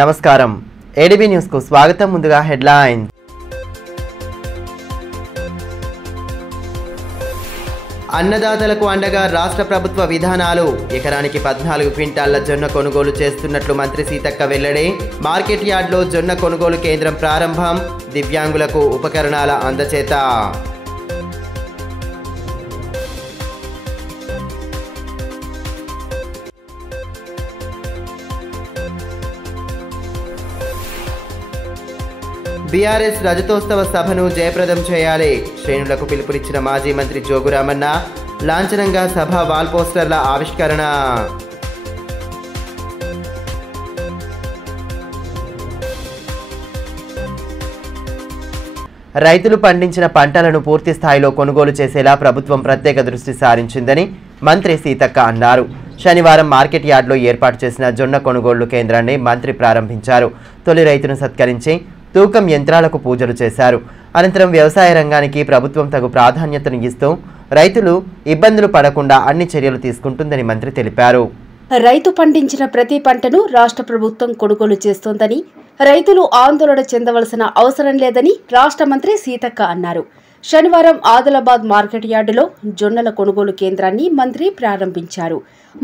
నమస్కారం ADB news కు స్వాగతం. ముందుగా హెడ్లైన్. అన్నదాతలకు అండగా రాష్ట్ర ప్రభుత్వ విధానాలు. ఎకరానికి 14 క్వింటాళ్ల జొన్న కొనుగోలు చేస్తున్నట్లు మంత్రి సీతక్క వెల్లడి. మార్కెట్ యార్డ్లో జొన్న కొనుగోలు కేంద్రం ప్రారంభం. దివ్యాంగులకు ఉపకరణాల అందచేత. బీఆర్ఎస్ రజతోత్సవ సభను జయప్రదం చేయాలి. శ్రేణులకు పిలుపునిచ్చిన మాజీ మంత్రి జోగురామన్న. లాంఛనంగా సభ వాల్ పోస్టర్ల ఆవిష్కరణ. రైతులు పండించిన పంటలను పూర్తి స్థాయిలో కొనుగోలు చేసేలా ప్రభుత్వం ప్రత్యేక దృష్టి సారించిందని మంత్రి సీతక్క అన్నారు. శనివారం మార్కెట్ యార్డ్లో ఏర్పాటు చేసిన జొన్న కొనుగోలు కేంద్రాన్ని మంత్రి ప్రారంభించారు. తొలి రైతును సత్కరించి తూకం యంత్రాలకు పూజలు చేశారు. అనంతరం వ్యవసాయ రంగానికి ప్రభుత్వం తగు ప్రాధాన్యతను ఇస్తూ రైతులు ఇబ్బందులు పడకుండా అన్ని చర్యలు తీసుకుంటుందని మంత్రి తెలిపారు. రైతు పండించిన ప్రతి పంటను రాష్ట్ర ప్రభుత్వం కొనుగోలు చేస్తోందని, రైతులు ఆందోళన చెందవలసిన అవసరం లేదని రాష్ట్ర మంత్రి సీతక్క అన్నారు. శనివారం ఆదిలాబాద్ మార్కెట్ యార్డులో జొన్నల కొనుగోలు కేంద్రాన్ని మంత్రి ప్రారంభించారు.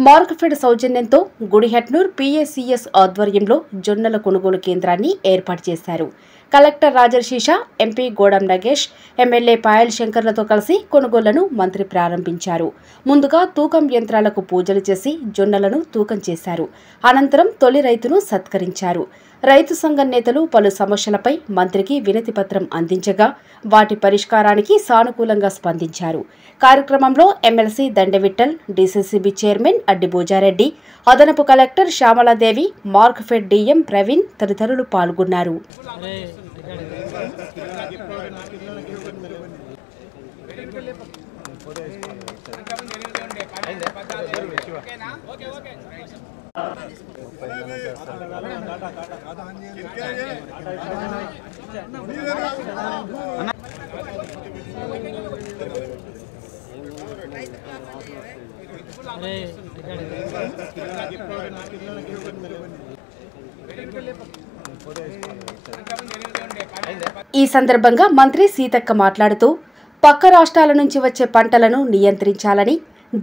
మార్క్ఫెడ్ సౌజన్యంతో గుడిహట్నూర్ PACS ఆధ్వర్యంలో జొన్నల కొనుగోలు కేంద్రాన్ని ఏర్పాటు చేశారు. కలెక్టర్ రాజర్షీషా, ఎంపీ గోడం నగేష్, ఎమ్మెల్యే పాయల్ శంకర్లతో కలిసి కొనుగోళ్లను మంత్రి ప్రారంభించారు. ముందుగా తూకం యంత్రాలకు పూజలు చేసి జొన్నలను తూకం చేశారు. అనంతరం తొలి రైతును సత్కరించారు. రైతు సంఘం నేతలు పలు సమస్యలపై మంత్రికి వినతి పత్రం అందించగా వాటి పరిష్కారానికి సానుకూలంగా స్పందించారు. కార్యక్రమంలో MLC దండెవిఠల్, DCCB chairman Addi Bhoja Reddy, అదనపు కలెక్టర్ శ్యామలాదేవి, మార్క్ఫెడ్ DM ప్రవీణ్ తదితరులు పాల్గొన్నారు. ఈ సందర్భంగా మంత్రి సీతక్క మాట్లాడుతూ పక్క రాష్ట్రాల నుంచి వచ్చే పంటలను నియంత్రించాలని,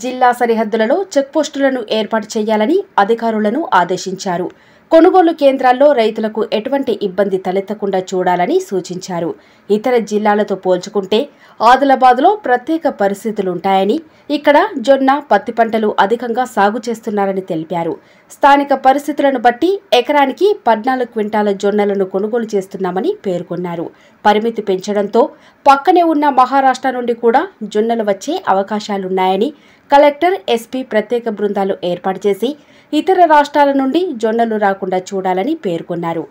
జిల్లా సరిహద్దులలో చెక్పోస్టులను ఏర్పాటు చేయాలని అధికారులను ఆదేశించారు. కొనుగోలు కేంద్రాల్లో రైతులకు ఎటువంటి ఇబ్బంది తలెత్తకుండా చూడాలని సూచించారు. ఇతర జిల్లాలతో పోల్చుకుంటే ఆదిలాబాద్లో ప్రత్యేక పరిస్థితులుంటాయని, ఇక్కడ జొన్న, పత్తి పంటలు అధికంగా సాగు చేస్తున్నారని తెలిపారు. స్థానిక పరిస్థితులను బట్టి ఎకరానికి 14 క్వింటాల జొన్నలను కొనుగోలు చేస్తున్నామని పేర్కొన్నారు. పరిమితి పెంచడంతో పక్కనే ఉన్న మహారాష్ట్ర నుండి కూడా జొన్నలు వచ్చే అవకాశాలున్నాయని, కలెక్టర్, SP ప్రత్యేక బృందాలు ఏర్పాటు చేసి ఇతర రాష్ట్రాల నుండి జొన్నలు రాకుండా చూడాలని పేర్కొన్నారు.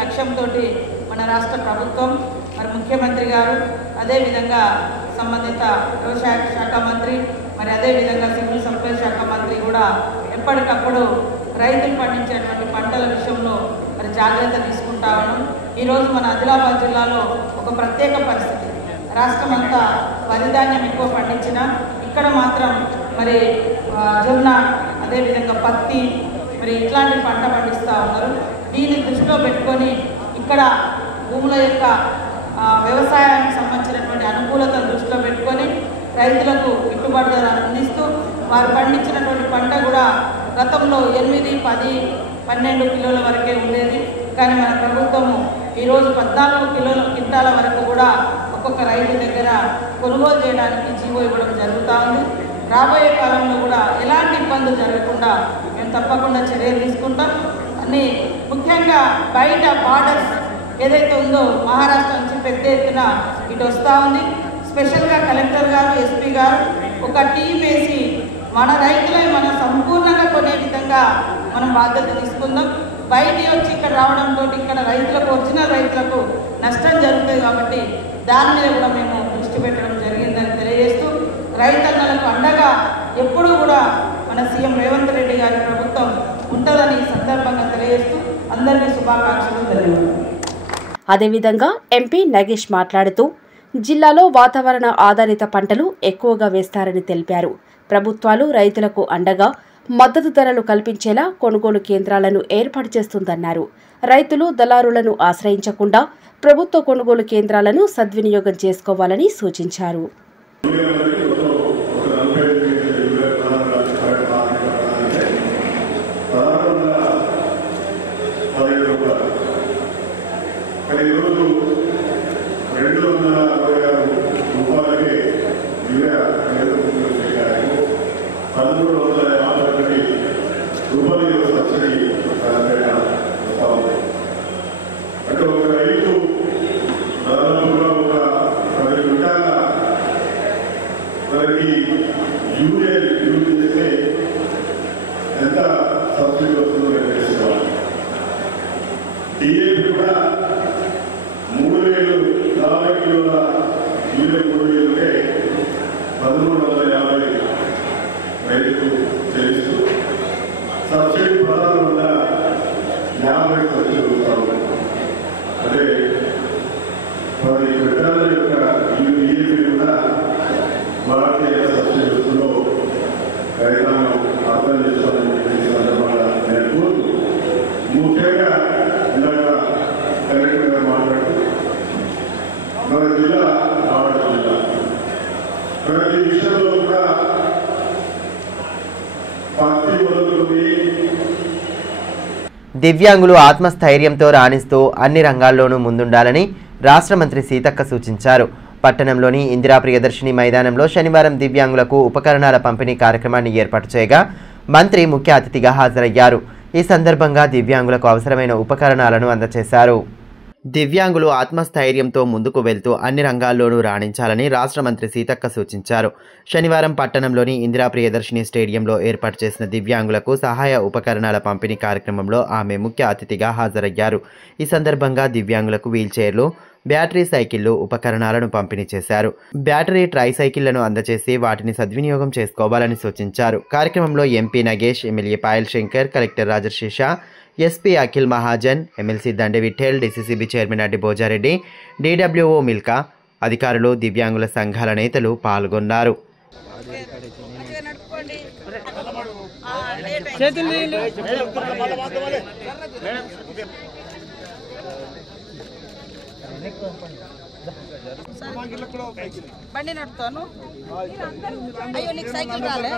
లక్ష్యంతో మన రాష్ట్ర ప్రభుత్వం, మరి ముఖ్యమంత్రి గారు, అదేవిధంగా సంబంధిత వ్యవసాయ శాఖ మంత్రి, మరి అదేవిధంగా సివిల్ సప్లై శాఖ మంత్రి కూడా ఎప్పటికప్పుడు రైతులు పండించేటువంటి పంటల విషయంలో మరి జాగ్రత్త తీసుకుంటా ఉన్నాం. ఈరోజు మన ఆదిలాబాద్ జిల్లాలో ఒక ప్రత్యేక పరిస్థితి. రాష్ట్రం అంతా వరిధాన్యం ఎక్కువ పండించిన ఇక్కడ మాత్రం మరి జొన్న, అదేవిధంగా పత్తి, మరి ఇట్లాంటి పంట పండిస్తూ ఉన్నారు. దీన్ని దృష్టిలో పెట్టుకొని ఇక్కడ భూముల యొక్క వ్యవసాయానికి సంబంధించినటువంటి అనుకూలతను దృష్టిలో పెట్టుకొని రైతులకు గిట్టుబాటు ధర అందిస్తూ వారు పండించినటువంటి పంట కూడా గతంలో 8, 10, 12 కిలోల వరకే ఉండేది. కానీ మన ప్రభుత్వము ఈరోజు 14 క్వింటాల వరకు కూడా ఒక్కొక్క రైతు దగ్గర కొనుగోలు చేయడానికి జీవో ఇవ్వడం జరుగుతూ ఉంది. రాబోయే కాలంలో కూడా ఎలాంటి ఇబ్బందులు జరగకుండా మేము తప్పకుండా చర్యలు తీసుకుంటాం. అన్నీ ముఖ్యంగా బయట బార్డర్స్ ఏదైతే ఉందో మహారాష్ట్ర నుంచి పెద్ద ఎత్తున ఇటు వస్తూ ఉంది. స్పెషల్గా కలెక్టర్ గారు, SP గారు ఒక టీం వేసి మన రైతులే మనం సంపూర్ణంగా కొనే విధంగా మనం బాధ్యత తీసుకుందాం. బయట వచ్చి ఇక్కడ రావడంతో ఇక్కడ రైతులకు, ఒరిజినల్ రైతులకు నష్టం జరుగుతుంది. కాబట్టి దాని మీద కూడా మేము దృష్టి పెట్టడం జరిగిందని తెలియజేస్తూ, రైతన్నలకు అండగా ఎప్పుడూ కూడా మన సీఎం రేవంత్ రెడ్డి గారి ప్రభుత్వం ఉంటుందని ఈ సందర్భంగా తెలియజేస్తూ అందరికీ శుభాకాంక్షలు తెలియజేస్తాం. అదేవిధంగా ఎంపీ నగేష్ మాట్లాడుతూ జిల్లాలో వాతావరణ ఆధారిత పంటలు ఎక్కువగా వేస్తారని తెలిపారు. ప్రభుత్వాలు రైతులకు అండగా మద్దతు ధరలు కల్పించేలా కొనుగోలు కేంద్రాలను ఏర్పాటు చేస్తుందన్నారు. రైతులు దళారులను ఆశ్రయించకుండా ప్రభుత్వ కొనుగోలు కేంద్రాలను సద్వినియోగం చేసుకోవాలని సూచించారు. దివ్యాంగులు ఆత్మస్థైర్యంతో రాణిస్తూ అన్ని రంగాల్లోనూ ముందుండాలని రాష్ట్ర మంత్రి సీతక్క సూచించారు. పట్టణంలోని ఇందిరా ప్రియదర్శిని మైదానంలో శనివారం దివ్యాంగులకు ఉపకరణాల పంపిణీ కార్యక్రమాన్ని ఏర్పాటు చేయగా మంత్రి ముఖ్య అతిథిగా హాజరయ్యారు. ఈ సందర్భంగా దివ్యాంగులకు అవసరమైన ఉపకరణాలను అందజేశారు. దివ్యాంగులు ఆత్మస్థైర్యంతో ముందుకు వెళ్తూ అన్ని రంగాల్లోనూ రాణించాలని రాష్ట్ర మంత్రి సీతక్క సూచించారు. శనివారం పట్టణంలోని ఇందిరా ప్రియదర్శిని స్టేడియంలో ఏర్పాటు చేసిన దివ్యాంగులకు సహాయ ఉపకరణాల పంపిణీ కార్యక్రమంలో ఆమె ముఖ్య అతిథిగా హాజరయ్యారు. ఈ సందర్భంగా దివ్యాంగులకు వీల్చైర్లు, బ్యాటరీ సైకిళ్లు ఉపకరణాలను పంపిణీ చేశారు. బ్యాటరీ ట్రైసైకిళ్లను అందజేసి వాటిని సద్వినియోగం చేసుకోవాలని సూచించారు. కార్యక్రమంలో MP Nagesh, MLA Payal Shankar, collector Rajasesha, SP Akhil Mahajan, MLC Dande Vithal, DCCB chairman Addi Bhojareddy, DWO Milka, అధికారులు, దివ్యాంగుల సంఘాల నేతలు పాల్గొన్నారు. బండి నడుపుతాను. అయ్యో నీకు సైకిల్ రాలే.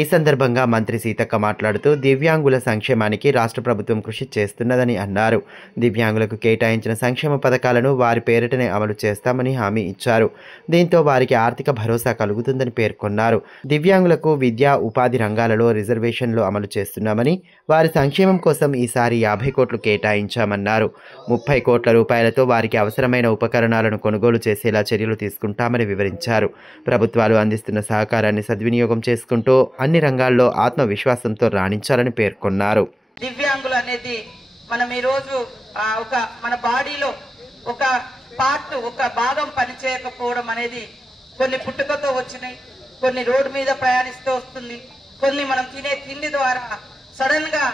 ఈ సందర్భంగా మంత్రి సీతక్క మాట్లాడుతూ దివ్యాంగుల సంక్షేమానికి రాష్ట్ర ప్రభుత్వం కృషి చేస్తున్నదని అన్నారు. దివ్యాంగులకు కేటాయించిన సంక్షేమ పథకాలను వారి పేరిటనే అమలు చేస్తామని హామీ ఇచ్చారు. దీంతో వారికి ఆర్థిక భరోసా కలుగుతుందని పేర్కొన్నారు. దివ్యాంగులకు విద్యా, ఉపాధి రంగాలలో రిజర్వేషన్లు అమలు చేస్తున్నామని, వారి సంక్షేమం కోసం ఈసారి 50 కోట్లు కేటాయించామన్నారు. 30 కోట్ల రూపాయలతో వారికి అవసరమైన ఉపకరణాలను కొనుగోలు చేసేలా చర్యలు తీసుకుంటామని వివరించారు. ప్రభుత్వాలు అందిస్తున్న సహకారాన్ని సద్వినియోగం చేసుకుంటూ అన్ని రంగాల్లో ఆత్మవిశ్వాసంతో రాణించాలని పేర్కొన్నారు. దివ్యాంగులు అనేది మనం ఈరోజు మన బాడీలో ఒక పార్ట్, ఒక భాగం పనిచేయకపోవడం అనేది కొన్ని పుట్టుకతో వచ్చినాయి, కొన్ని రోడ్డు మీద ప్రయాణిస్తూ వస్తుంది, కొన్ని మనం తినే తిండి ద్వారా సడన్ గా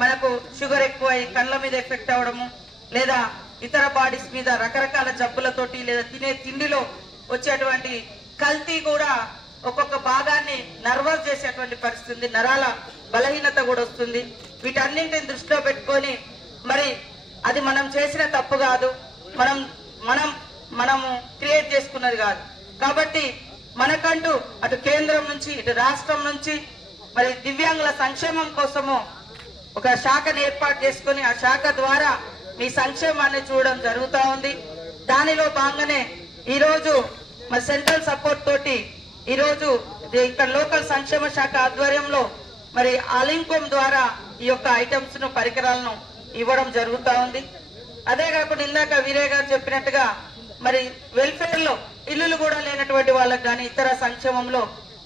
మనకు షుగర్ ఎక్కువై కళ్ళ మీద ఎఫెక్ట్ అవడము, లేదా ఇతర బాడీస్ మీద రకరకాల జబ్బులతోటి, లేదా తినే తిండిలో వచ్చేటువంటి కల్తీ కూడా ఒక్కొక్క భాగాన్ని నర్వస్ చేసేటువంటి పరిస్థితి, నరాల బలహీనత కూడా వస్తుంది. వీటన్నింటిని దృష్టిలో పెట్టుకొని మరి అది మనం చేసిన తప్పు కాదు, మనము క్రియేట్ చేసుకున్నది కాదు. కాబట్టి మనకంటూ అటు కేంద్రం నుంచి ఇటు రాష్ట్రం నుంచి మరి దివ్యాంగుల సంక్షేమం కోసము ఒక శాఖను ఏర్పాటు చేసుకుని ఆ శాఖ ద్వారా మీ సంక్షేమాన్ని చూడడం జరుగుతూ ఉంది. దానిలో భాగంగానే ఈరోజు మరి సెంట్రల్ సపోర్ట్ తోటి ఈరోజు ఇక్కడ లోకల్ సంక్షేమ శాఖ ఆధ్వర్యంలో మరి ఆలింకోం ద్వారా ఈ యొక్క ఐటమ్స్ ను, పరికరాలను ఇవ్వడం జరుగుతూ ఉంది. అదే కాకుండా ఇందాక వీరే గారు చెప్పినట్టుగా మరి వెల్ఫేర్ లో ఇల్లులు కూడా లేనటువంటి వాళ్ళకి కానీ ఇతర సంక్షేమంలో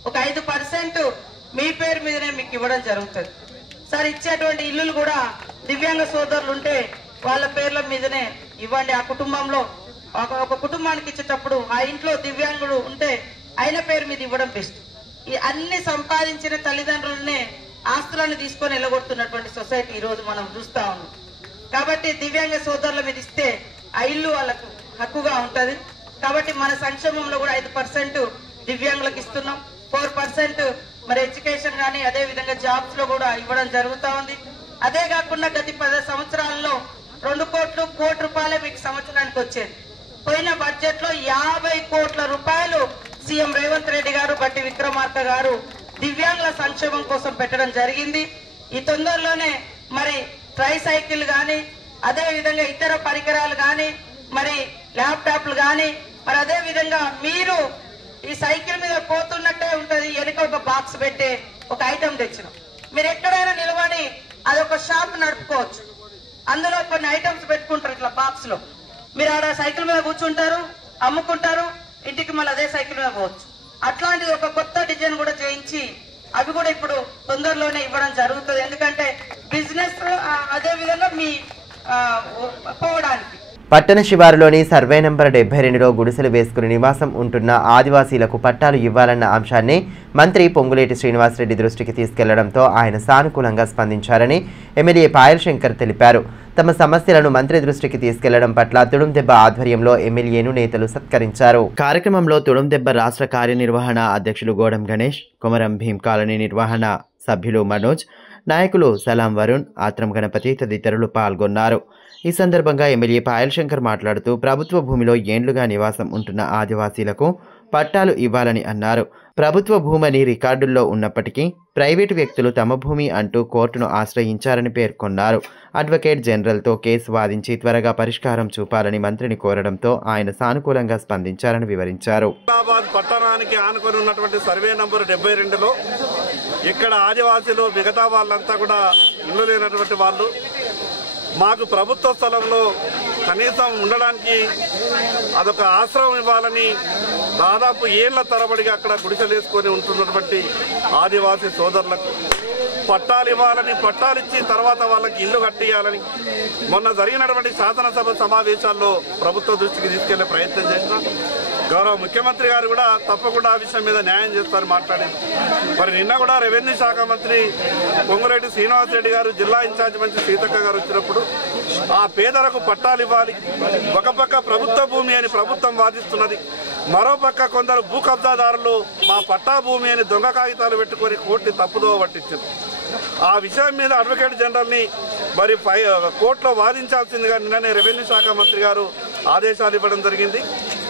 ఒక 5% మీ పేరు మీదనే మీకు ఇవ్వడం జరుగుతుంది. సార్ ఇచ్చేటువంటి ఇల్లులు కూడా దివ్యాంగ సోదరులు ఉంటే వాళ్ళ పేర్ల మీదనే ఇవ్వండి. ఆ కుటుంబంలో ఒక కుటుంబానికి ఇచ్చేటప్పుడు ఆ ఇంట్లో దివ్యాంగుడు ఉంటే ఆయన పేరు మీద ఇవ్వడం బెస్ట్. ఈ అన్ని సంపాదించిన తల్లిదండ్రులనే ఆస్తులను తీసుకొని వెళ్ళగొడుతున్నటువంటి సొసైటీ ఈ రోజు మనం చూస్తా ఉన్నాం. కాబట్టి దివ్యాంగ సోదరుల మీద ఇస్తే ఆ ఇల్లు వాళ్ళకు హక్కుగా ఉంటది. కాబట్టి మన సంక్షేమంలో కూడా 5% దివ్యాంగులకు ఇస్తున్నాం. 4% మరి ఎడ్యుకేషన్ కానీ అదే విధంగా జాబ్స్ లో కూడా ఇవ్వడం జరుగుతూ ఉంది. అదే కాకుండా గత 10 సంవత్సరాల్లో 2 కోట్లు కోటి రూపాయలే మీకు సంవత్సరానికి వచ్చేది. పోయిన బడ్జెట్ లో 50 కోట్ల రూపాయలు సీఎం రేవంత్ రెడ్డి గారు, బట్టి విక్రమార్క గారు దివ్యాంగుల సంక్షేమం కోసం పెట్టడం జరిగింది. ఈ తొందరలోనే మరి ట్రైసైకిల్ కానీ అదే విధంగా ఇతర పరికరాలు కానీ మరి ల్యాప్టాప్లు కానీ మరి అదే విధంగా మీరు ఈ సైకిల్ మీద పోతున్నట్టే ఉంటది, వెనుక ఒక బాక్స్ పెట్టే ఒక ఐటమ్ తెచ్చినాం. మీరు ఎక్కడైనా నిలబడి అదొక షాప్ నడుపుకోవచ్చు. అందులో కొన్ని ఐటమ్స్ పెట్టుకుంటారు ఇట్లా బాక్స్ లో. మీరు ఆడ సైకిల్ మీద కూర్చుంటారు, అమ్ముకుంటారు, ఇంటికి మళ్ళీ అదే సైకిల్ మీద పోవచ్చు. అట్లాంటిది ఒక కొత్త డిజైన్ కూడా చేయించి అవి కూడా ఇప్పుడు తొందరలోనే ఇవ్వడం జరుగుతుంది. ఎందుకంటే బిజినెస్ అదే విధంగా మీ పోవడానికి. పట్టణ శివారులోని సర్వే నంబర్ 72లో గుడిసెలు వేసుకుని నివాసం ఉంటున్న ఆదివాసీలకు పట్టాలు ఇవ్వాలన్న అంశాన్ని మంత్రి పొంగులేటి శ్రీనివాసరెడ్డి దృష్టికి తీసుకెళ్లడంతో ఆయన సానుకూలంగా స్పందించారని ఎమ్మెల్యే పాయల్ శంకర్ తెలిపారు. తమ సమస్యలను మంత్రి దృష్టికి తీసుకెళ్లడం పట్ల తుడుందెబ్బ ఆధ్వర్యంలో ఎమ్మెల్యేను నేతలు సత్కరించారు. కార్యక్రమంలో తుడుందెబ్బ రాష్ట్ర కార్యనిర్వహణ అధ్యక్షులు గోడం గణేష్, కొమరం భీం కాలనీ నిర్వహణ సభ్యులు మనోజ్, నాయకులు సలాం వరుణ్, ఆత్రం గణపతి తదితరులు పాల్గొన్నారు. ఈ సందర్భంగా ఎమ్మెల్యే పాయల్ శంకర్ మాట్లాడుతూ ప్రభుత్వ భూమిలో ఏండ్లుగా నివాసం ఉంటున్న ఆదివాసీలకు పట్టాలు ఇవ్వాలని అన్నారు. ప్రభుత్వ భూమని రికార్డుల్లో ఉన్నప్పటికీ ప్రైవేటు వ్యక్తులు తమ భూమి అంటూ కోర్టును ఆశ్రయించారని పేర్కొన్నారు. అడ్వకేట్ జనరల్తో కేసు వాదించి త్వరగా పరిష్కారం చూపాలని మంత్రిని కోరడంతో ఆయన సానుకూలంగా స్పందించారని వివరించారు. పట్టణానికి ఆనుకొని ఉన్నటువంటి సర్వే నంబర్ 72లో ఇక్కడ ఆదివాసీలు మిగతా వాళ్ళంతా కూడా ఇల్లు లేనటువంటి వాళ్ళు మాకు ప్రభుత్వ స్థలంలో కనీసం ఉండడానికి అదొక ఆశ్రమం ఇవ్వాలని దాదాపు ఏళ్ల తరబడిగా అక్కడ గుడిసెలు వేసుకొని ఉంటున్నటువంటి ఆదివాసీ సోదరులకు పట్టాలు ఇవ్వాలని, పట్టాలు ఇచ్చి తర్వాత వాళ్ళకి ఇల్లు కట్టియాలని మొన్న జరిగినటువంటి శాసనసభ సమావేశాల్లో ప్రభుత్వ దృష్టికి తీసుకెళ్లే ప్రయత్నం చేసిన గౌరవ ముఖ్యమంత్రి గారు కూడా తప్పకుండా ఆ విషయం మీద న్యాయం చేస్తారని మాట్లాడారు. మరి నిన్న కూడా రెవెన్యూ శాఖ మంత్రి పొంగులేటి శ్రీనివాసరెడ్డి గారు, జిల్లా ఇన్ఛార్జ్ మంత్రి సీతక్క గారు వచ్చినప్పుడు ఆ పేదలకు పట్టాలు ఇవ్వాలి, ఒక పక్క ప్రభుత్వ భూమి అని ప్రభుత్వం వాదిస్తున్నది, మరో పక్క కొందరు భూ కబ్జాదారులు మా పట్టా భూమి అని దొంగ కాగితాలు పెట్టుకొని కోర్టుని తప్పుదో పట్టించారు. ఆ విషయం మీద అడ్వకేట్ జనరల్ని మరి కోర్టులో వాదించాల్సిందిగా నిన్ననే రెవెన్యూ శాఖ మంత్రి గారు ఆదేశాలు ఇవ్వడం జరిగింది.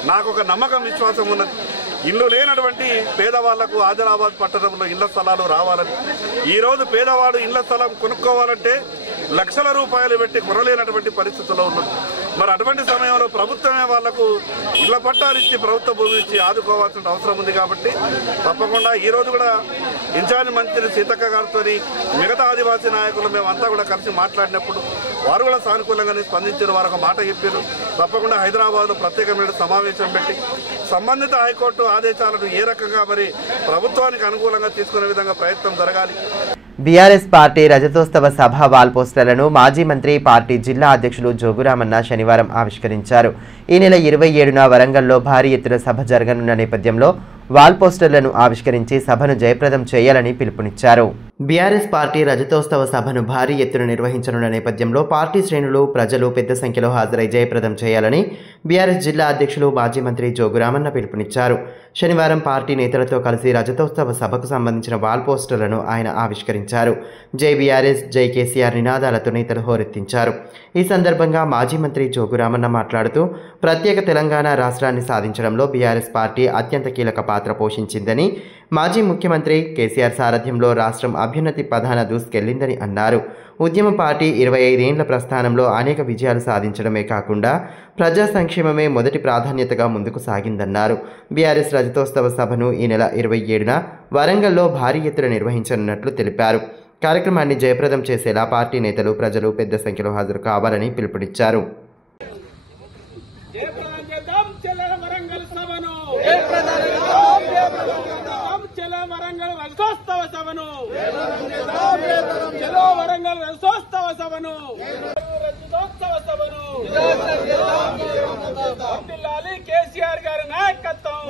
నాకు ఒక నమ్మకం, విశ్వాసం ఉన్నది. ఇల్లు లేనటువంటి పేదవాళ్లకు ఆదిలాబాద్ పట్టణంలో ఇళ్ల స్థలాలు రావాలని. ఈరోజు పేదవాడు ఇళ్ల స్థలం కొనుక్కోవాలంటే లక్షల రూపాయలు పెట్టి కొనలేనటువంటి పరిస్థితుల్లో ఉన్నది. మరి అటువంటి సమయంలో ప్రభుత్వమే వాళ్లకు ఇళ్ల పట్టాలు ఇచ్చి ప్రభుత్వ భూమి ఇచ్చి ఆదుకోవాల్సిన అవసరం ఉంది. కాబట్టి తప్పకుండా ఈరోజు కూడా ఇన్ఛార్జ్ మంత్రి సీతక్క గారితో మిగతా ఆదివాసీ నాయకులు మేమంతా కూడా కలిసి మాట్లాడినప్పుడు వారు కూడా సానుకూలంగానే స్పందించారు. వారు ఒక మాట చెప్పారు, తప్పకుండా హైదరాబాద్లో ప్రత్యేకమైన సమావేశం పెట్టి సంబంధిత హైకోర్టు ఆదేశాలను ఏ రకంగా మరి ప్రభుత్వానికి అనుకూలంగా తీసుకునే విధంగా ప్రయత్నం జరగాలి. బీఆర్ఎస్ పార్టీ రజతోత్సవ సభ వాల్ పోస్టర్లను మాజీ మంత్రి పార్టీ జిల్లా అధ్యక్షులు జోగురామన్న శనివారం ఆవిష్కరించారు. ఈ నెల 27న వరంగల్లో భారీ ఎత్తున సభ జరగనున్న నేపథ్యంలో వాల్ పోస్టర్లను ఆవిష్కరించి సభను జయప్రదం చేయాలని పిలుపునిచ్చారు. బీఆర్ఎస్ పార్టీ రజతోత్సవ సభను భారీ ఎత్తున నిర్వహించనున్న నేపథ్యంలో పార్టీ శ్రేణులు, ప్రజలు పెద్ద సంఖ్యలో హాజరై జయప్రదం చేయాలని బీఆర్ఎస్ జిల్లా అధ్యక్షులు మాజీ మంత్రి జోగురామన్న పిలుపునిచ్చారు. శనివారం పార్టీ నేతలతో కలిసి రజతోత్సవ సభకు సంబంధించిన వాల్ పోస్టర్లను ఆయన ఆవిష్కరించారు. జై బీఆర్ఎస్, జై కేసీఆర్ నినాదాలతో నేతలు హోరెత్తించారు. ఈ సందర్భంగా మాజీ మంత్రి జోగురామన్న మాట్లాడుతూ ప్రత్యేక తెలంగాణ రాష్ట్రాన్ని సాధించడంలో బీఆర్ఎస్ పార్టీ అత్యంత కీలక పాత్ర పోషించిందని, మాజీ ముఖ్యమంత్రి కేసీఆర్ సారథ్యంలో రాష్ట్రం అభ్యున్నతి పథాన దూసుకెళ్లిందని అన్నారు. ఉద్యమ పార్టీ 25 ఏండ్ల ప్రస్థానంలో అనేక విజయాలు సాధించడమే కాకుండా ప్రజా సంక్షేమమే మొదటి ప్రాధాన్యతగా ముందుకు సాగిందన్నారు. బీఆర్ఎస్ రజతోత్సవ సభను ఈ నెల 27న వరంగల్లో భారీ ఎత్తున నిర్వహించనున్నట్లు తెలిపారు. కార్యక్రమాన్ని జయప్రదం చేసేలా పార్టీ నేతలు, ప్రజలు పెద్ద సంఖ్యలో హాజరు కావాలని పిలుపునిచ్చారు. కేసీఆర్ గారి నాయకత్వం,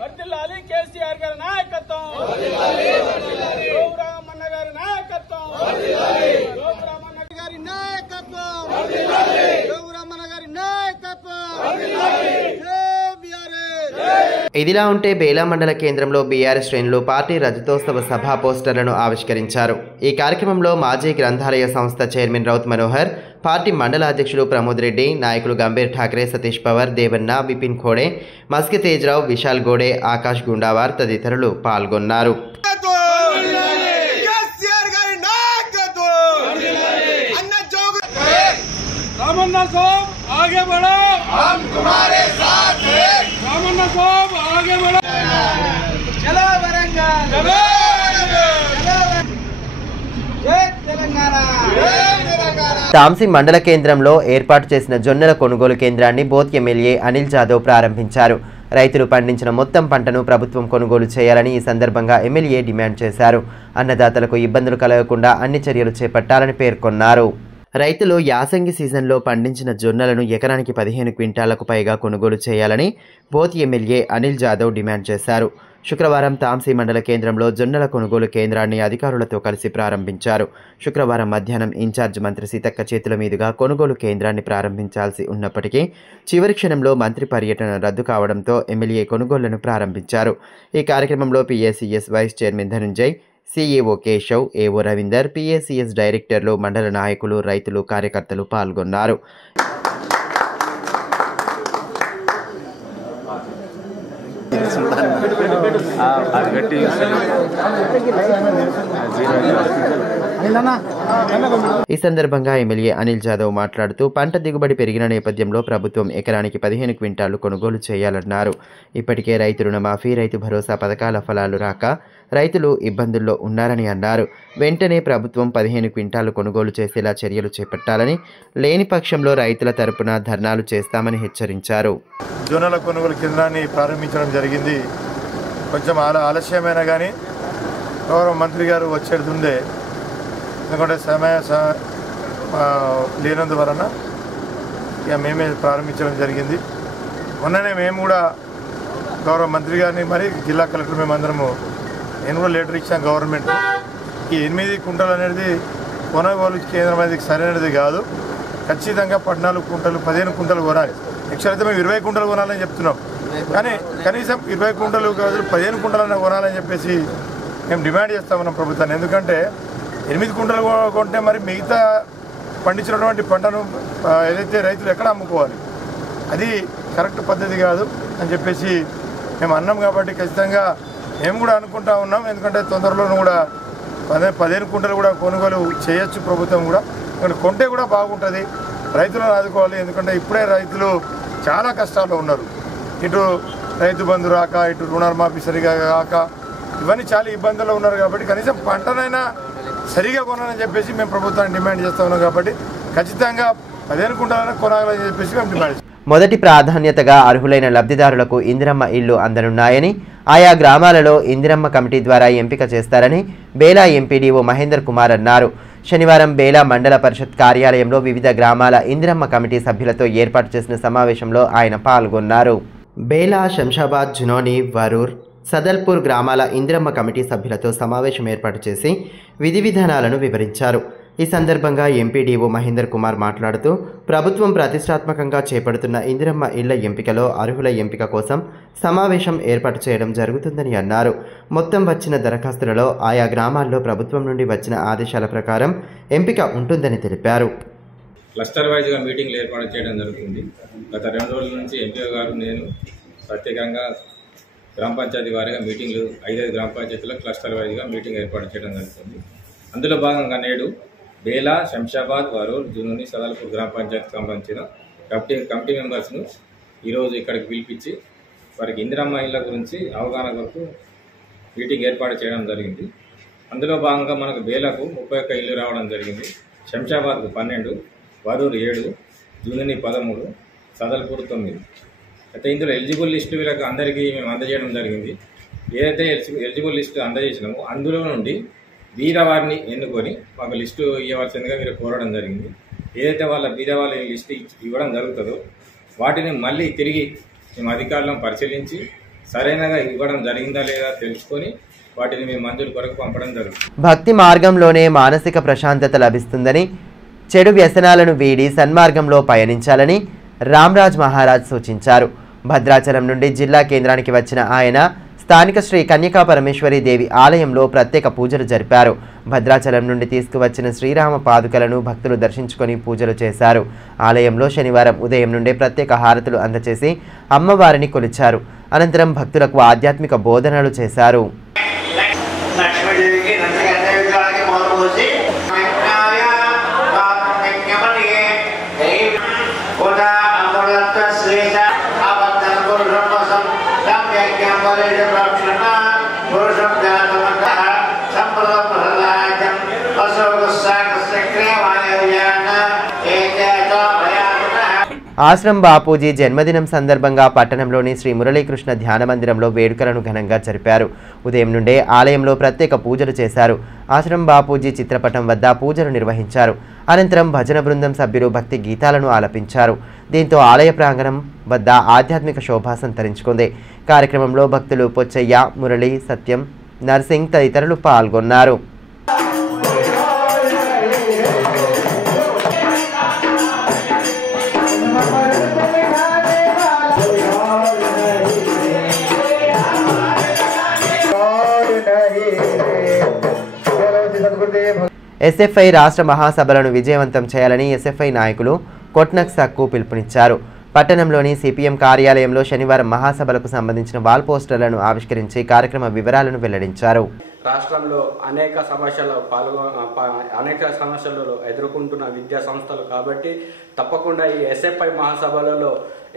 వర్ధిల్లాలి కేసీఆర్ గారి నాయకత్వం, జోగురామన్న గారి నాయకత్వం, జోగురామన్న గారి నాయకత్వం, జోగురామన్న గారి నాయకత్వం. జై బీఆర్ఎస్. ఇదిలా ఉంటే బేలా మండల కేంద్రంలో బీఆర్ఎస్ శ్రేణులు పార్టీ రజతోత్సవ సభ పోస్టర్లను ఆవిష్కరించారు. ఈ కార్యక్రమంలో మాజీ గ్రంథాలయ సంస్థ చైర్మన్ రౌత్ మనోహర్, పార్టీ మండల అధ్యక్షులు ప్రమోద్ రెడ్డి, నాయకులు గంభీర్ ఠాక్రే, సతీష్ పవార్, దేవన్న, విపిన్ ఖోడే, మస్కి తేజ్రావు, విశాల్ గోడే, ఆకాష్ గుండావార్ తదితరులు పాల్గొన్నారు. रामन्ना साहब आगे बढ़ो, हम तुम्हारे साथ हैं। रामन्ना साहब आगे बढ़ो, चलो वरंगल, चलो जय तेलंगाना, जय तेलंगाना. తాంసీ మండల కేంద్రంలో ఏర్పాటు చేసిన జొన్నల కొనుగోలు కేంద్రాన్ని బోత్ ఎమ్మెల్యే అనిల్ జాదవ్ ప్రారంభించారు. రైతులు పండించిన మొత్తం పంటను ప్రభుత్వం కొనుగోలు చేయాలని ఈ సందర్భంగా ఎమ్మెల్యే డిమాండ్ చేశారు. అన్నదాతలకు ఇబ్బందులు కలగకుండా అన్ని చర్యలు చేపట్టాలని పేర్కొన్నారు. రైతులు యాసంగి సీజన్లో పండించిన జొన్నలను ఎకరానికి 15 క్వింటాలకు పైగా కొనుగోలు చేయాలని both MLA Anil Jadhav demand చేశారు. శుక్రవారం తాంసీ మండల కేంద్రంలో జొన్నల కొనుగోలు కేంద్రాన్ని అధికారులతో కలిసి ప్రారంభించారు. శుక్రవారం మధ్యాహ్నం ఇన్ఛార్జ్ మంత్రి సీతక్క చేతుల మీదుగా కొనుగోలు కేంద్రాన్ని ప్రారంభించాల్సి ఉన్నప్పటికీ చివరి క్షణంలో మంత్రి పర్యటన రద్దు కావడంతో ఎమ్మెల్యే కొనుగోళ్లను ప్రారంభించారు. ఈ కార్యక్రమంలో PACS vice chairman Dhanunjay, CEO Keshav, AO Ravinder, PACS డైరెక్టర్లు, మండల నాయకులు, రైతులు, కార్యకర్తలు పాల్గొన్నారు. ఈ సందర్భంగా ఎమ్మెల్యే అనిల్ జాదవ్ మాట్లాడుతూ పంట దిగుబడి పెరిగిన నేపథ్యంలో ప్రభుత్వం ఎకరానికి 15 క్వింటాలు కొనుగోలు చేయాలన్నారు. ఇప్పటికే రైతు రుణమాఫీ, రైతు భరోసా పథకాల ఫలాలు రాక రైతులు ఇబ్బందుల్లో ఉన్నారని అన్నారు. వెంటనే ప్రభుత్వం 15 క్వింటాలు కొనుగోలు చేసేలా చర్యలు చేపట్టాలని, లేని పక్షంలో రైతుల తరపున ధర్నాలు చేస్తామని హెచ్చరించారు. జొన్నల కొనుగోలు కేంద్రాన్ని ప్రారంభించడం జరిగింది. కొంచెం ఆలస్యమైనా కానీ గౌరవ మంత్రి గారు వచ్చేటుందే, ఎందుకంటే సమయ లేనందువలన ఇక మేమే ప్రారంభించడం జరిగింది. మొన్ననే మేము కూడా గౌరవ మంత్రి గారిని మరి జిల్లా కలెక్టర్ మేమందరము నేను కూడా లెటర్ ఇచ్చాం గవర్నమెంట్. ఈ 8 కుంటలు అనేది కొనుగోలు కేంద్రం అనేది సరైనది కాదు. ఖచ్చితంగా 14 కుంటలు 15 కుంటలు కొనాలి. యాక్చువల్ అయితే మేము 20 కుంటలు కొనాలని చెప్తున్నాం, కానీ కనీసం 20 కుంటలు కాదు 15 కుంటలన్నా కొనాలని చెప్పేసి మేము డిమాండ్ చేస్తా ఉన్నాం ప్రభుత్వాన్ని. ఎందుకంటే 8 కుంటలు కొంటే మరి మిగతా పండించినటువంటి పంటను ఏదైతే రైతులు ఎక్కడ అమ్ముకోవాలి, అది కరెక్ట్ పద్ధతి కాదు అని చెప్పేసి మేము అన్నాం. కాబట్టి ఖచ్చితంగా మేము కూడా అనుకుంటా ఉన్నాం. ఎందుకంటే తొందరలోనూ కూడా 15 కుంటలు కూడా కొనుగోలు చేయొచ్చు ప్రభుత్వం కూడా. ఎందుకంటే కొంటే కూడా బాగుంటుంది, రైతులను ఆదుకోవాలి. ఎందుకంటే ఇప్పుడే రైతులు చాలా కష్టాల్లో ఉన్నారు. ఇటు రైతు బంధు రాక, ఇటు రుణమాఫీ సరిగా కాక, ఇవన్నీ చాలా ఇబ్బందుల్లో ఉన్నారు. కాబట్టి కనీసం పంటనైనా సరిగా కొనాలని చెప్పేసి మేము ప్రభుత్వాన్ని డిమాండ్ చేస్తూ ఉన్నాం. కాబట్టి ఖచ్చితంగా 15 కుంటలైనా కొనాలని చెప్పేసి మేము డిమాండ్ చేస్తాం. మొదటి ప్రాధాన్యతగా అర్హులైన లబ్ధిదారులకు ఇందిరమ్మ ఇళ్లు అందనున్నాయని, ఆయా గ్రామాలలో ఇందిరమ్మ కమిటీ ద్వారా ఎంపిక చేస్తారని బేలా ఎంపీడీఓ మహేందర్ కుమార్ అన్నారు. శనివారం బేలా మండల పరిషత్ కార్యాలయంలో వివిధ గ్రామాల ఇందిరమ్మ కమిటీ సభ్యులతో ఏర్పాటు చేసిన సమావేశంలో ఆయన పాల్గొన్నారు. బేలా, శంషాబాద్, జునోని, వరూర్, సదల్పూర్ గ్రామాల ఇందిరమ్మ కమిటీ సభ్యులతో సమావేశం ఏర్పాటు చేసి విధి విధానాలను వివరించారు. ఈ సందర్భంగా ఎంపీడీఓ మహేందర్ కుమార్ మాట్లాడుతూ ప్రభుత్వం ప్రతిష్టాత్మకంగా చేపడుతున్న ఇందిరమ్మ ఇళ్ల ఎంపికలో అర్హుల ఎంపిక కోసం సమావేశం ఏర్పాటు చేయడం జరుగుతుందని అన్నారు. మొత్తం వచ్చిన దరఖాస్తులలో ఆయా గ్రామాల్లో ప్రభుత్వం నుండి వచ్చిన ఆదేశాల ప్రకారం ఎంపిక ఉంటుందని తెలిపారు. క్లస్టర్ వైజ్గా మీటింగ్లు ఏర్పాటు చేయడం జరుగుతుంది. గత 2 రోజుల నుంచి ఎంపీ గారు నేను ప్రత్యేకంగా గ్రామ పంచాయతీ వారీగా మీటింగ్లు 5 గ్రామ పంచాయతీలో క్లస్టర్ వైజ్గా మీటింగ్ ఏర్పాటు చేయడం జరుగుతుంది. అందులో భాగంగా నేడు బేలా, శంషాబాద్, వరూర్, జునూని, సదల్పూర్ గ్రామ పంచాయతీకి సంబంధించిన కమిటీ మెంబర్స్ను ఈరోజు ఇక్కడికి పిలిపించి వారికి ఇందిరమ్మ ఇళ్ల గురించి అవగాహన కొరకు మీటింగ్ ఏర్పాటు చేయడం జరిగింది. అందులో భాగంగా మనకు బేలకు 31 ఇల్లు రావడం జరిగింది, శంషాబాద్కు 12, వరూర్ 7, జునూని 13, సదల్పూర్ 9. అయితే ఇందులో ఎలిజిబుల్ లిస్టు వీళ్ళకి అందరికీ మేము అందజేయడం జరిగింది. ఏదైతే ఎలిజిబుల్ లిస్టు అందజేసినామో అందులో నుండి బీదవారిని ఎన్నుకొని మాకు లిస్టు ఇవ్వవలసిందిగా మీరు కోరడం జరిగింది. ఏదైతే వాళ్ళ బీదవాళ్ళ లిస్టు ఇవ్వడం జరుగుతుందో వాటిని మళ్ళీ తిరిగి మేము అధికారులను పరిశీలించి సరైనగా ఇవ్వడం జరిగిందా లేదా తెలుసుకొని వాటిని మేము మంజూరు కొరకు పంపడం జరుగుతుంది. భక్తి మార్గంలోనే మానసిక ప్రశాంతత లభిస్తుందని, చెడు వ్యసనాలను వీడి సన్మార్గంలో పయనించాలని రామ్రాజ్ మహారాజ్ సూచించారు. భద్రాచలం నుండి జిల్లా కేంద్రానికి వచ్చిన ఆయన స్థానిక శ్రీ కన్యకా పరమేశ్వరి దేవి ఆలయంలో ప్రత్యేక పూజలు జరిపారు. భద్రాచలం నుండి తీసుకువచ్చిన శ్రీరామ పాదుకలను భక్తులు దర్శించుకొని పూజలు చేశారు. ఆలయంలో శనివారం ఉదయం నుండే ప్రత్యేక హారతులు అందచేసి అమ్మవారిని కొలిచారు. అనంతరం భక్తులకు ఆధ్యాత్మిక బోధనలు చేశారు. ఆశ్రమ్ బాపూజీ జన్మదినం సందర్భంగా పట్టణంలోని శ్రీ మురళీకృష్ణ ధ్యాన మందిరంలో వేడుకలను ఘనంగా జరిపారు. ఉదయం నుండే ఆలయంలో ప్రత్యేక పూజలు చేశారు. ఆశ్రమ్ బాపూజీ చిత్రపటం వద్ద పూజలు నిర్వహించారు. అనంతరం భజన బృందం సభ్యులు భక్తి గీతాలను ఆలపించారు. దీంతో ఆలయ ప్రాంగణం వద్ద ఆధ్యాత్మిక శోభ సంతరించుకుంది. కార్యక్రమంలో భక్తులు పొచ్చయ్య, మురళి, సత్యం, నర్సింగ్ తదితరులు పాల్గొన్నారు. ఎస్ఎఫ్ఐ రాష్ట్ర మహాసభలను విజయవంతం చేయాలని ఎస్ఎఫ్ఐ నాయకులు కొట్నక్ సక్కు పిలుపునిచ్చారు. పట్టణంలోని సిపిఎం కార్యాలయంలో శనివారం మహాసభలకు సంబంధించిన వాల్ పోస్టర్లను ఆవిష్కరించి కార్యక్రమ వివరాలను వెల్లడించారు. రాష్ట్రంలో అనేక సమస్యలు ఎదుర్కొంటున్న విద్యా సంస్థలు కాబట్టి తప్పకుండా ఈ ఎస్ఎఫ్ఐ మహాసభలలో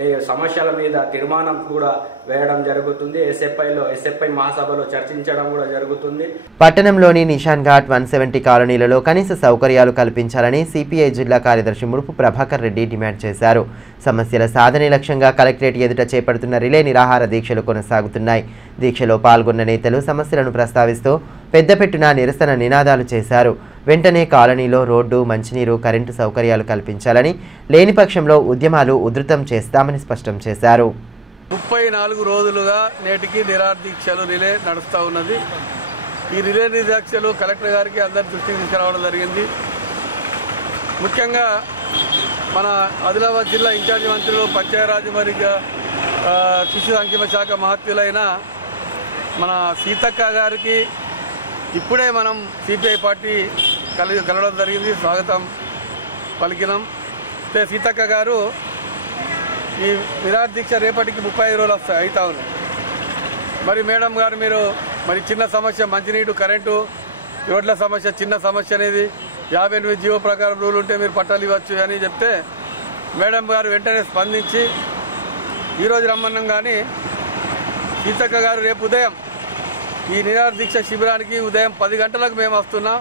ఈ సమస్యల మీద తీర్మానం కూడా వేయడం జరుగుతుంది. ఎస్ఎఫ్ఐ మహాసభలో చర్చించడం కూడా జరుగుతుంది. పట్టణంలోని నిషాన్ ఘాట్ 170 కాలనీలలో కనీస సౌకర్యాలు కల్పించాలని సిపిఐ జిల్లా కార్యదర్శి ముడుపు ప్రభాకర్ రెడ్డి డిమాండ్ చేశారు. సమస్యల సాధనే లక్ష్యంగా కలెక్టరేట్ ఎదుట చేపడుతున్న రిలే నిరాహార దీక్షలు కొనసాగుతున్నాయి. దీక్షలో పాల్గొన్న నేతలు సమస్యలను ప్రస్తావిస్తూ పెద్దపెట్టున నిరసన నినాదాలు చేశారు. వెంటనే కాలనీలో రోడ్డు, మంచినీరు, కరెంటు సౌకర్యాలు కల్పించాలని, లేని పక్షంలో ఉద్యమాలు ఉధృతం చేస్తామని స్పష్టం చేశారు. 34 రోజులుగా నేటికి నిరాహార దీక్షలు రిలే నడుస్తూ ఉన్నది. ఈ రిలే దీక్షలు కలెక్టర్ గారికి అందరి దృష్టికి తీసుకురావడం జరిగింది. ముఖ్యంగా మన ఆదిలాబాద్ జిల్లా ఇన్ఛార్జి మంత్రులు, పంచాయతీరాజ్ మరియు శిశు సంక్షేమ శాఖ మహత్యులైన మన సీతక్క గారికి ఇప్పుడే మనం సిపిఐ పార్టీ కలవడం జరిగింది. స్వాగతం పలికినాం. సీతక్క గారు ఈ నిరాహార దీక్ష రేపటికి 35 రోజులు అవుతా ఉన్నాయి. మరి మేడం గారు మీరు మరి చిన్న సమస్య మంచినీరు, కరెంటు, రోడ్ల సమస్య చిన్న సమస్య అనేది 58 జీవో ప్రకారం రూల్ ఉంటే మీరు పట్టాలు ఇవ్వచ్చు అని చెప్తే మేడం గారు వెంటనే స్పందించి ఈరోజు రమ్మన్నాం. కానీ సీతక్క గారు రేపు ఉదయం ఈ నిరాహార దీక్ష శిబిరానికి ఉదయం 10 గంటలకు మేము వస్తున్నాం,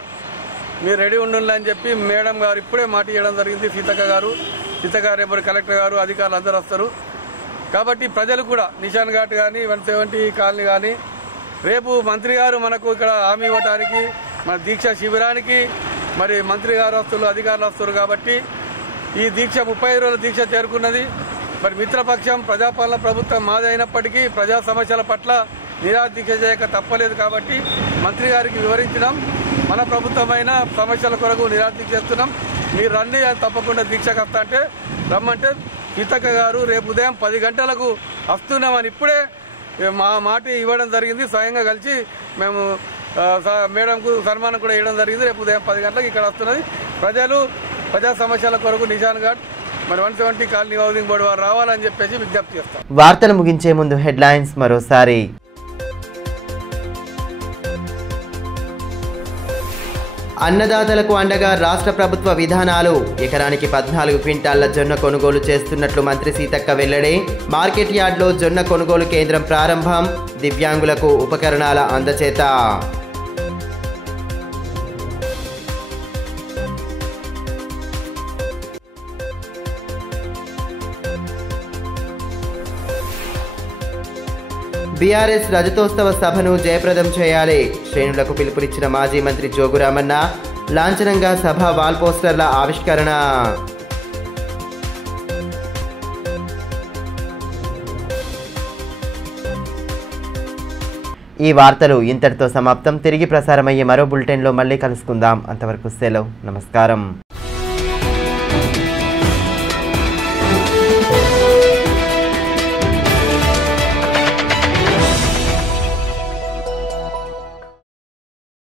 మీరు రెడీ ఉండాలి అని చెప్పి మేడం గారు ఇప్పుడే మాట ఇవ్వడం జరిగింది. సీతక్క గారు రేపు కలెక్టర్ గారు అధికారులు అందరూ వస్తారు. కాబట్టి ప్రజలు కూడా నిషాన్ ఘాట్ కానీ 170 కాలనీ కానీ రేపు మంత్రి గారు మనకు ఇక్కడ హామీ ఇవ్వడానికి మన దీక్ష శిబిరానికి మరి మంత్రి గారు వస్తున్నారు, అధికారులు వస్తారు. కాబట్టి ఈ దీక్ష 35 రోజుల దీక్ష చేరుకున్నది. మరి మిత్రపక్షం ప్రజాపాలన ప్రభుత్వం మాది అయినప్పటికీ ప్రజా సమస్యల పట్ల నిరాహార దీక్ష చేయక తప్పలేదు. కాబట్టి మంత్రి గారికి వివరించడం, మన ప్రభుత్వమైన సమస్యల కొరకు నిరాహార దీక్ష చేస్తున్నాం, మీరు రండి అని తప్పకుండా దీక్షకు వస్తా అంటే రమ్మంటే సీతక్క గారు రేపు ఉదయం 10 గంటలకు వస్తున్నామని ఇప్పుడే మా మాట ఇవ్వడం జరిగింది. స్వయంగా కలిసి మేము మేడంకు సన్మానం కూడా ఇవ్వడం జరిగింది. రేపు ఉదయం 10 గంటలకు ఇక్కడ వస్తున్నది. ప్రజా సమస్యల కొరకు నిషాన్ ఘాట్ మరి 170 కాలనీ హౌసింగ్ బోర్డు వారు రావాలని చెప్పేసి విజ్ఞప్తి చేస్తాం. వార్తలు ముగించే ముందు హెడ్లైన్స్ మరోసారి. అన్నదాతలకు అండగా రాష్ట్ర ప్రభుత్వ విధానాలు. ఎకరానికి 14 క్వింటాళ్ల జొన్న కొనుగోలు చేస్తున్నట్లు మంత్రి సీతక్క వెల్లడి. మార్కెట్ యార్డ్లో జొన్న కొనుగోలు కేంద్రం ప్రారంభం. దివ్యాంగులకు ఉపకరణాల అందచేత. బీఆర్ఎస్ రజతోత్సవ సభను జయప్రదం చేయాలి. శ్రేణులకు పిలుపునిచ్చిన మాజీ మంత్రి జోగురామన్న. లాంఛనంగా సభ వాల్ పోస్టర్ల ఆవిష్కరణ. ఈ వార్తలు ఇంతటితో సమాప్తం. తిరిగి ప్రసారమయ్యే మరో బులెటిన్లో మళ్ళీ కలుసుకుందాం. అంతవరకు సెలవు. నమస్కారం.